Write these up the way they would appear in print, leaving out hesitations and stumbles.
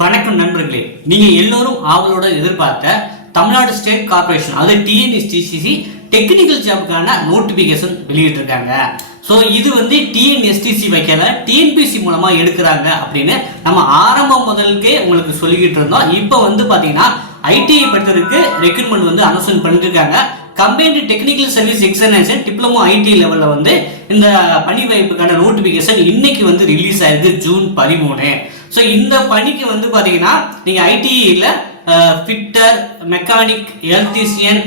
வணக்கம் நண்பர்களே, நீங்க எல்லோரும் ஆவலோட எதிர்பார்த்த தமிழ்நாடு ஸ்டேட் கார்பரேஷன் அது டிஎன்எஸ்டிசி டெக்னிக்கல் ஜாபுக்கான நோட்டிபிகேஷன் வெளியிட்டிருக்காங்க. ஸோ இது டிஎன்எஸ்டிசி வைக்கல, டிஎன்பிசி மூலமா எடுக்கிறாங்க அப்படின்னு நம்ம ஆரம்பம் முதலுக்கே உங்களுக்கு சொல்லிக்கிட்டு இருந்தோம். இப்போ பார்த்தீங்கன்னா ஐடிஐ படித்ததுக்கு ரெக்ரூட்மெண்ட் அனௌன்ஸ் பண்ணிருக்காங்க. Combined technical service examination diploma ID லெவலில் இந்த பணி வாய்ப்புக்கான நோட்டிஃபிகேஷன் இன்னைக்கு ரிலீஸ் ஆயிருக்கு ஜூன் 13. ஸோ இந்த பணிக்கு பார்த்தீங்கன்னா நீங்கள் ஐடியில் fitter, mechanic, electrician,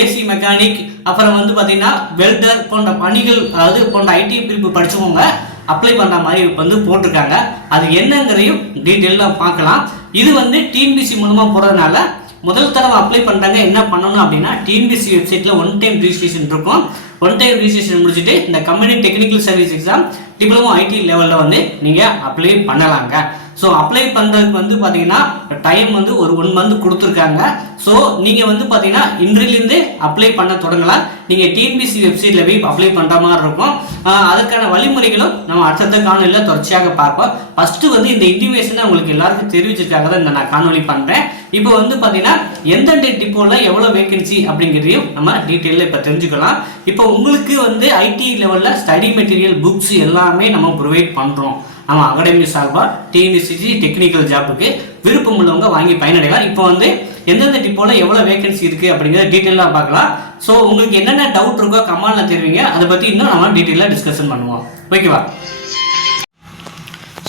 AC mechanic, அப்புறம் பார்த்தீங்கன்னா வெல்டர் போன்ற பணிகள், அதாவது போன்ற ஐடி பிரிவு படித்தவங்க அப்ளை பண்ணுற மாதிரி போட்டிருக்காங்க. அது என்னங்கிறதையும் டீட்டெயிலாக பார்க்கலாம். இது டிஎன்பிசி மூலமாக போகிறதுனால முதல் தடவை அப்ளை பண்ணுறாங்க. என்ன பண்ணணும் அப்படின்னா, டிஎன்பிசி வெப்சைட்டில் ஒன் டைம் ரிஜிஸ்ட்ரேஷன் இருக்கும். ஒன் டைம் ரிஜிஸ்ட்ரேஷன் முடிச்சுட்டு இந்த company technical service exam diploma ID லெவலில் நீங்கள் அப்ளை பண்ணலாங்க. ஸோ அப்ளை பண்ணுறதுக்கு பார்த்தீங்கன்னா டைம் ஒரு 1 மந்த் கொடுத்துருக்காங்க. ஸோ நீங்கள் பார்த்தீங்கன்னா இன்றிலிருந்து அப்ளை பண்ண தொடங்கலாம். நீங்கள் டிஎன்பிசி வெப்சைட்டில் போய் அப்ளை பண்ணுற மாதிரி இருக்கும். அதற்கான வழிமுறைகளும் நம்ம அடுத்த காணொலியில் தொடர்ச்சியாக பார்ப்போம். ஃபஸ்ட்டு இந்த இன்டிமேஷனை உங்களுக்கு எல்லாருக்கும் தெரிவிச்சிருக்காங்க தான் இந்த நான் காணொலி பண்ணுறேன். இப்போ பார்த்தீங்கன்னா எந்தெந்த டிப்போவில் எவ்வளோ வேகன்சி அப்படிங்கிறதையும் நம்ம டீட்டெயிலில் இப்போ தெரிஞ்சுக்கலாம். இப்போ உங்களுக்கு ஐடி லெவலில் ஸ்டடி மெட்டீரியல், புக்ஸ் எல்லாமே நம்ம ப்ரொவைட் பண்ணுறோம். நம்ம அகாடமி சார்பாக டிஎன்பிசி டெக்னிக்கல் ஜாப்புக்கு விருப்பம் உள்ளவங்க வாங்கி பயனடையலாம். இப்போ எந்தெந்த டிப்போவில் எவ்வளோ வேகன்சி இருக்குது அப்படிங்கிறத டீட்டெயிலாக பார்க்கலாம். ஸோ உங்களுக்கு என்னென்ன டவுட் இருக்கோ கமெண்ட்டில் தெரிவிங்க. அதை பற்றி இன்னும் நம்ம டீட்டெயிலாக டிஸ்கஷன் பண்ணுவோம். ஓகேவா?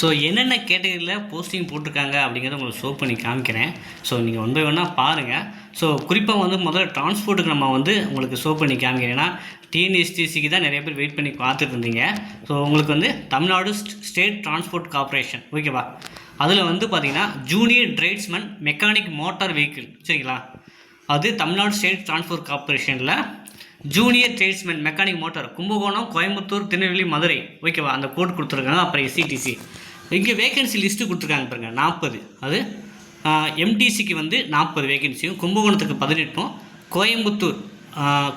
ஸோ என்னென்ன கேட்டகரியில் போஸ்டிங் போட்டிருக்காங்க அப்படிங்கிறத உங்களுக்கு ஷோ பண்ணி காமிக்கிறேன். ஸோ நீங்கள் ஒன் பை ஒன்னாக பாருங்கள். ஸோ குறிப்பாக முதல்ல டிரான்ஸ்போர்ட்டுக்கு நம்ம உங்களுக்கு ஷோ பண்ணி காமிக்கிறேன். ஏன்னா டிஎன்எஸ்டிசிக்கு தான் நிறைய பேர் வெயிட் பண்ணி பார்த்துட்டு இருந்தீங்க. ஸோ உங்களுக்கு தமிழ்நாடு ஸ்டேட் டிரான்ஸ்போர்ட் கார்பரேஷன், ஓகேவா? அதில் பார்த்தீங்கன்னா junior tradesman mechanic motor vehicle, சரிங்களா? அது தமிழ்நாடு ஸ்டேட் டிரான்ஸ்போர்ட் கார்பரேஷனில் junior tradesman mechanic motor Kumbakonam, Coimbatore, Tirunelveli, Madurai, ஓகேவா? அந்த கோட் கொடுத்துருக்காங்க. அப்புறம் எஸ்சிடிசி இங்கே வேகன்சி லிஸ்ட்டு கொடுத்துருக்காங்க பாருங்கள், 40. அது எம்டிசிக்கு 40 வேகன்சியும், கும்பகோணத்துக்கு 18,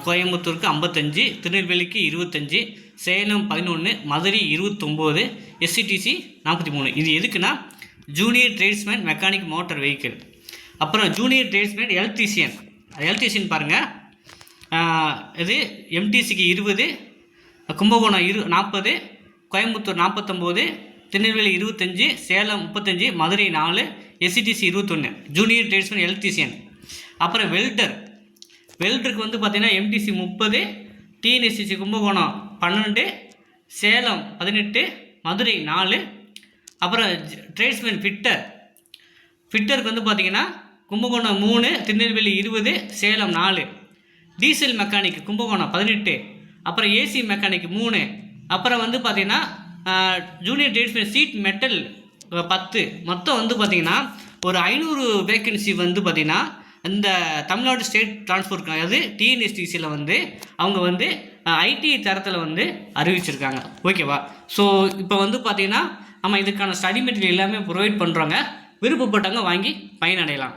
கோயம்புத்தூருக்கு 55, திருநெல்வேலிக்கு 25, சேலம் 11, மதுரை 29, எஸ்சிடிசி 43. இது எதுக்குன்னா junior tradesman mechanic motor vehicle. அப்புறம் ஜூனியர் ட்ரேட்ஸ்மேன் எலக்ட்ரீஷியன் பாருங்கள், இது எம்டிசிக்கு 20, Kumbakonam 40, Coimbatore 49, Tirunelveli 25, Salem 35, Madurai 4, SCTC 21. Junior tradesman electrician. அப்புறம் வெல்டருக்கு பார்த்தீங்கன்னா எம்டிசி 30, டிஎன்எஸ்டிசி கும்பகோணம் 12, சேலம் 18, மதுரை 4. அப்புறம் ட்ரேட்ஸ்மேன் ஃபிட்டருக்கு பார்த்தீங்கன்னா கும்பகோணம் 3, திருநெல்வேலி 20, சேலம் 4. டீசல் மெக்கானிக் கும்பகோணம் 18, அப்புறம் ஏசி மெக்கானிக் 3. அப்புறம் பார்த்தீங்கன்னா ஜூனியர் ட்ரேட்ஸ்மேன் சீட் மெட்டல் 10. மொத்தம் பார்த்தீங்கன்னா ஒரு 500 வேக்கன்சி பார்த்தீங்கன்னா இந்த தமிழ்நாடு ஸ்டேட் டிரான்ஸ்போர்ட், அதாவது டிஎன்எஸ்டிசியில் அவங்க ஐடி தரத்தில் அறிவிச்சிருக்காங்க, ஓகேவா? ஸோ இப்போ பார்த்தீங்கன்னா நம்ம இதுக்கான ஸ்டடி மெட்டீரியல் எல்லாமே ப்ரொவைட் பண்ணுறோங்க. விருப்பப்பட்டவங்க வாங்கி பயனடையலாம்.